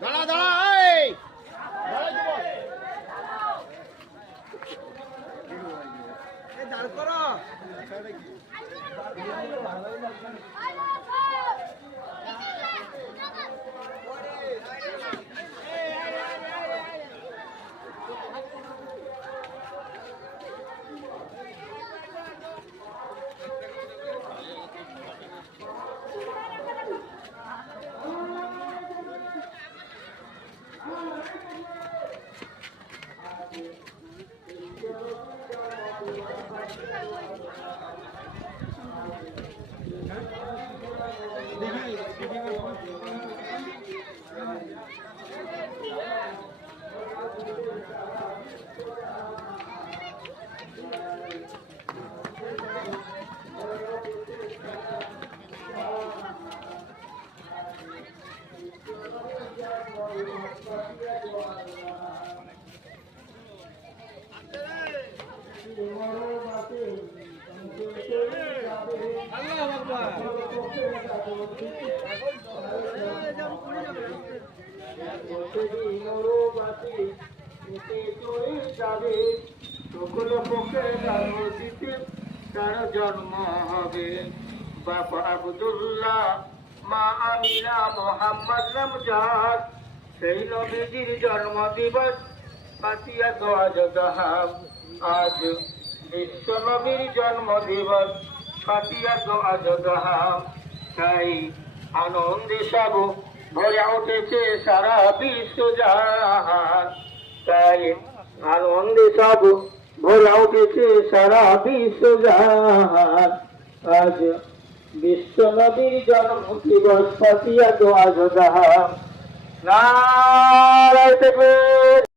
দাঁড়া দাঁড়া দাঁড় করো। জন্ম হবে বাবা আব্দুল্লাহ মা আমিনা মোহাম্মদ রমজান সেই নবীজির জন্ম দিবস পাতিয়া দোয়াজ দাহাব আজ বিশ্ব নবীর জন্ম দিবস পাতিয়া দোয়াজ দাহাব তাই আনন্দে সব ভরে উঠেছে সারা বিশ্ব জাহান তাই আনন্দে সব ভরে উঠেছে সারা বিশ্ব জাহান আজ বিশ্ব নবীর জন্ম দিবস পাতিয়া দোয়াজ দাহাব নারায়ে তাকবীর।